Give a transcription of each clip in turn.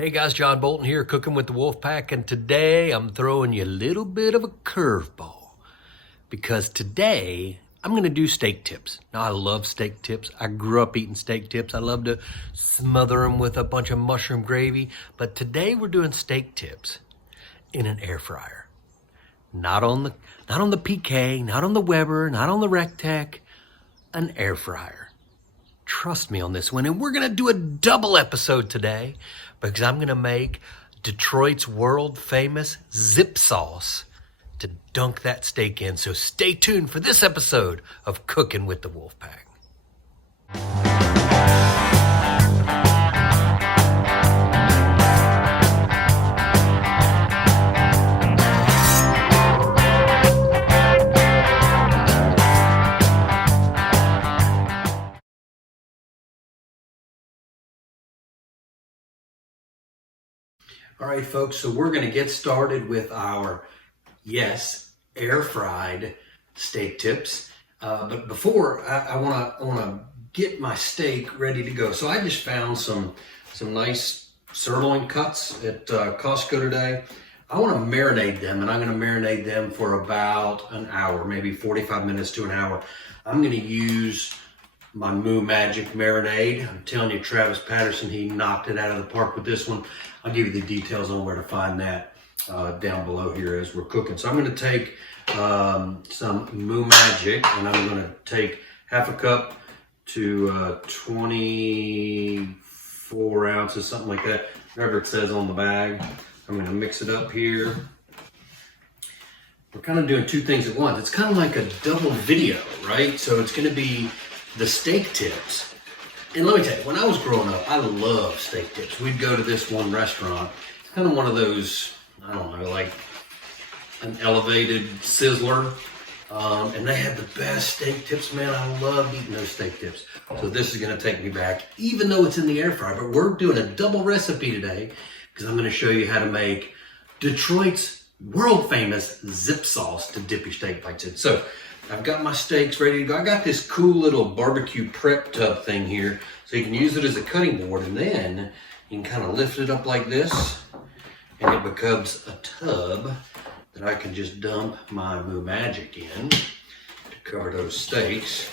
Hey guys, John Bolton here, cooking with the Wolfpack, and today I'm throwing you a little bit of a curveball because today I'm gonna do steak tips. Now I love steak tips. I grew up eating steak tips. I love to smother them with a bunch of mushroom gravy, but today we're doing steak tips in an air fryer. Not on the PK, not on the Weber, not on the Rectech, an air fryer. Trust me on this one, and we're gonna do a double episode today because I'm gonna make Detroit's world famous zip sauce to dunk that steak in. So stay tuned for this episode of Cooking with the Wolfpack. All right, folks, so we're going to get started with our, yes, air-fried steak tips. But before, I want to get my steak ready to go. So I just found some nice sirloin cuts at Costco today. I want to marinate them, and I'm going to marinate them for about an hour, maybe 45 minutes to an hour. I'm going to use my Moo Magic marinade. I'm telling you, Travis Patterson, he knocked it out of the park with this one. I'll give you the details on where to find that down below here as we're cooking. So I'm going to take some Moo Magic, and I'm going to take half a cup to 24 ounces, something like that, whatever it says on the bag. I'm going to mix it up here. We're kind of doing two things at once. It's kind of like a double video, right? So it's going to be the steak tips. And let me tell you, when I was growing up, I loved steak tips. We'd go to this one restaurant. It's kind of one of those, I don't know, like an elevated sizzler. And they had the best steak tips, man. I loved eating those steak tips. So this is going to take me back, even though it's in the air fryer. But we're doing a double recipe today because I'm going to show you how to make Detroit's world famous zip sauce to dip your steak bites in. So I've got my steaks ready to go. I got this cool little barbecue prep tub thing here, so you can use it as a cutting board, and then you can kind of lift it up like this, and it becomes a tub that I can just dump my Moo Magic in to cover those steaks.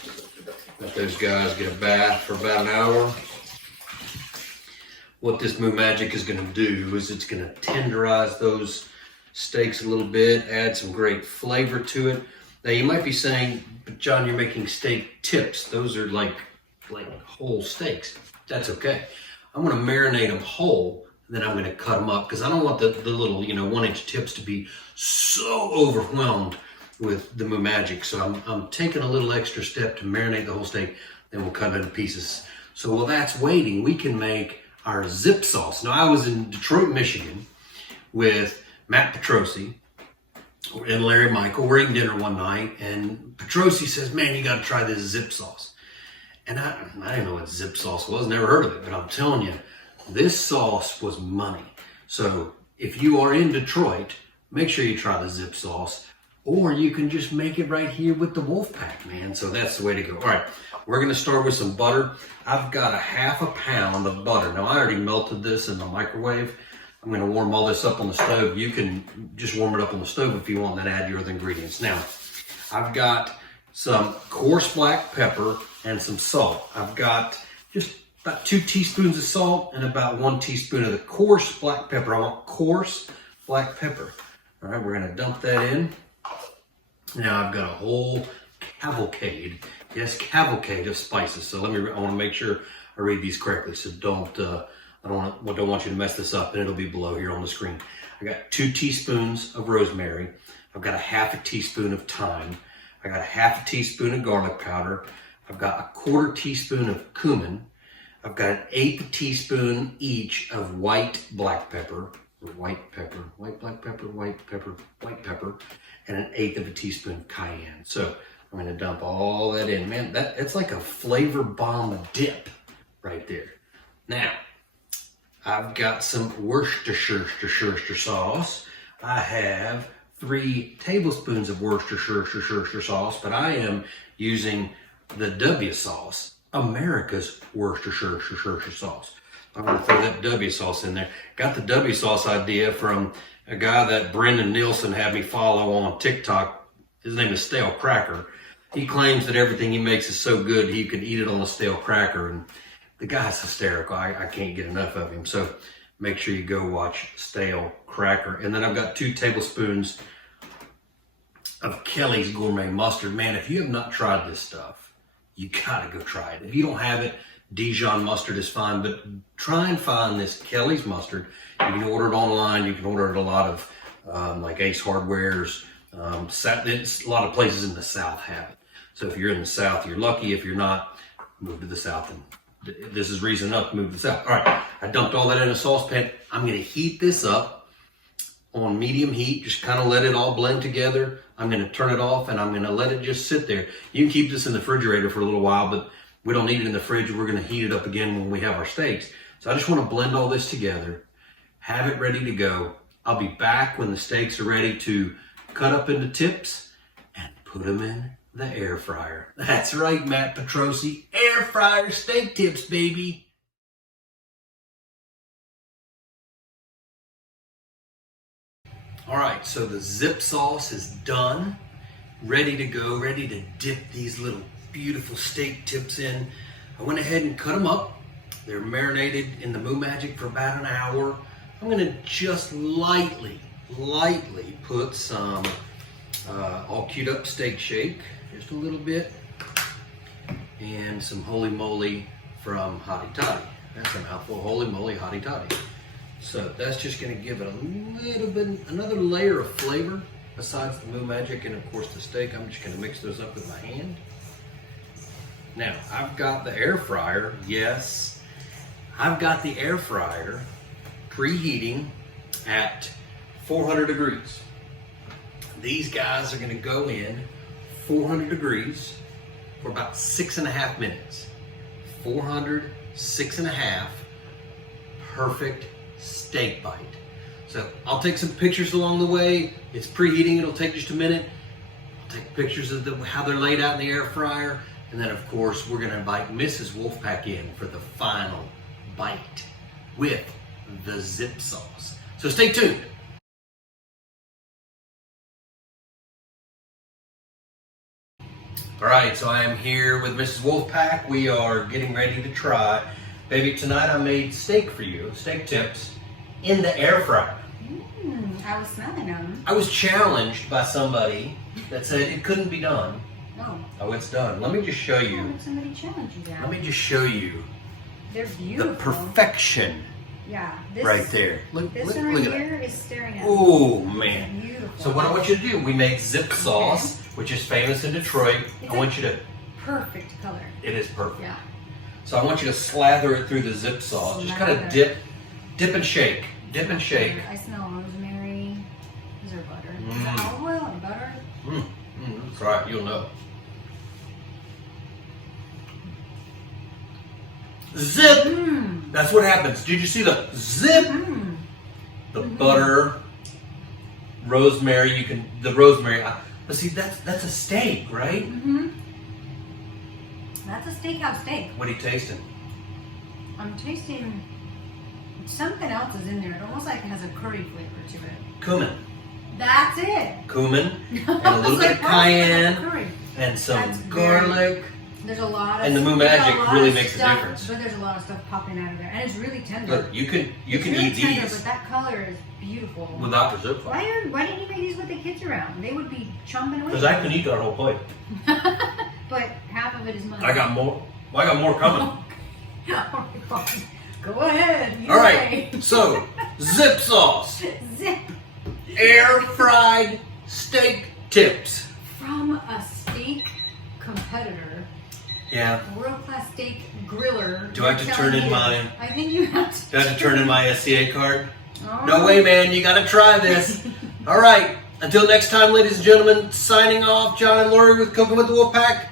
Let those guys get a bath for about an hour. What this Moo Magic is going to do is it's going to tenderize those steaks a little bit, add some great flavor to it. Now you might be saying, but John, you're making steak tips. Those are like whole steaks. That's okay. I'm going to marinate them whole, and then I'm going to cut them up because I don't want the little 1-inch tips to be so overwhelmed with the Moo Magic. So I'm taking a little extra step to marinate the whole steak, then we'll cut it into pieces. So while that's waiting, we can make our zip sauce. Now I was in Detroit, Michigan with Matt Petrosi and Larry Michael. We're eating dinner one night, and Petrosi says, man, you got to try this zip sauce. And I didn't know what zip sauce was, never heard of it, but I'm telling you, this sauce was money. So if you are in Detroit, make sure you try the zip sauce, or you can just make it right here with the Wolfpack, man. So that's the way to go. All right, we're going to start with some butter. I've got a half a pound of butter. Now, I already melted this in the microwave. I'm going to warm all this up on the stove. You can just warm it up on the stove if you want, and then add your other ingredients. Now, I've got some coarse black pepper and some salt. I've got just about 2 teaspoons of salt and about 1 teaspoon of the coarse black pepper. I want coarse black pepper. All right, we're going to dump that in. Now, I've got a whole cavalcade, yes, cavalcade of spices. So I want to make sure I read these correctly. So I don't want you to mess this up, and it'll be below here on the screen. I got 2 teaspoons of rosemary. I've got a half a teaspoon of thyme. I got a half a teaspoon of garlic powder. I've got a 1/4 teaspoon of cumin. I've got an 1/8 teaspoon each of white black pepper, or white pepper, white black pepper, white pepper, white pepper, and an 1/8 of a teaspoon cayenne. So I'm going to dump all that in. Man, it's like a flavor bomb dip right there. Now, I've got some Worcestershire sauce. I have 3 tablespoons of Worcestershire sauce, but I am using the W sauce, America's Worcestershire sauce. I'm gonna throw that W sauce in there. Got the W sauce idea from a guy that Brendan Nielsen had me follow on TikTok. His name is Stale Cracker. He claims that everything he makes is so good he could eat it on a stale cracker, and the guy's hysterical. I can't get enough of him. So make sure you go watch Stale Cracker. And then I've got 2 tablespoons of Kelly's Gourmet Mustard. Man, if you have not tried this stuff, you gotta go try it. If you don't have it, Dijon mustard is fine, but try and find this Kelly's mustard. You can order it online. You can order it at a lot of like Ace Hardware's. A lot of places in the South have it. So if you're in the South, you're lucky. If you're not, move to the South. And this is reason enough to move to the South. All right, I dumped all that in a saucepan. I'm gonna heat this up on medium heat. Just kind of let it all blend together. I'm gonna turn it off and I'm gonna let it just sit there. You can keep this in the refrigerator for a little while, but we don't need it in the fridge. We're gonna heat it up again when we have our steaks. So I just wanna blend all this together, have it ready to go. I'll be back when the steaks are ready to cut up into tips and put them in the air fryer. That's right, Matt Petrosi. Air fryer steak tips, baby. All right, so the zip sauce is done, ready to go, ready to dip these little beautiful steak tips in. I went ahead and cut them up. They're marinated in the Moo Magic for about an hour. I'm gonna just lightly put some all queued up steak shake, just a little bit, and some Holy Moly from Hottie Toddy. That's a mouthful, Holy Moly Hottie Toddy. So that's just gonna give it a little bit, another layer of flavor besides the Moo Magic and of course the steak. I'm just gonna mix those up with my hand. Now, I've got the air fryer, yes, I've got the air fryer preheating at 400 degrees. These guys are gonna go in 400 degrees for about 6.5 minutes. 400, 6.5, perfect steak bite. So I'll take some pictures along the way. It's preheating, it'll take just a minute. I'll take pictures of how they're laid out in the air fryer. And then of course, we're gonna invite Mrs. Wolfpack in for the final bite with the zip sauce. So stay tuned. All right, so I am here with Mrs. Wolfpack. We are getting ready to try. Baby, tonight I made steak for you, steak tips, in the air fryer. I was smelling them. I was challenged by somebody that said it couldn't be done. Oh. Oh, it's done. Let me just show you. Oh, somebody challenged you there. Let me just show you They're beautiful. the perfection Yeah. right there. Look, This look, one look right at here that. is staring at Oh, me. man. Beautiful. So what I want you to do, we make zip sauce, which is famous in Detroit. It's I want you to, perfect color. it is perfect. Yeah. So I want you to slather it through the zip sauce. Just kind of Slather. dip and shake. Dip and shake. I smell rosemary. Is there butter? Is Mm. that olive oil and butter? That's right, you'll know. Zip! That's what happens. Did you see the zip? The butter, rosemary, the rosemary. But see, that's a steak, right? That's a steakhouse steak. What are you tasting? I'm tasting something else is in there. It almost like it has a curry flavor to it. Cumin. That's it. Cumin, and a little bit of cayenne, and some garlic. There's a lot of, And the Moo there's Magic lot really of makes a stuff, difference. But there's a lot of stuff popping out of there, and it's really tender. Look, you can It's really eat tender, these but that color is beautiful. without the zip sauce. Why didn't you make these with the kids around? They would be chomping away. Because I can eat that whole plate. But half of it is mine. I got more. Well, I got more coming. Go ahead. All right. So, zip sauce, Zip. air fried steak tips. From a steak competitor. Yeah. World-class steak griller. Do I have to turn in my? I think you have to. Do I have to turn in my SCA card? Oh. No way, man. You got to try this. All right. Until next time, ladies and gentlemen. Signing off. John and Lori with Cooking with the Wolfpack.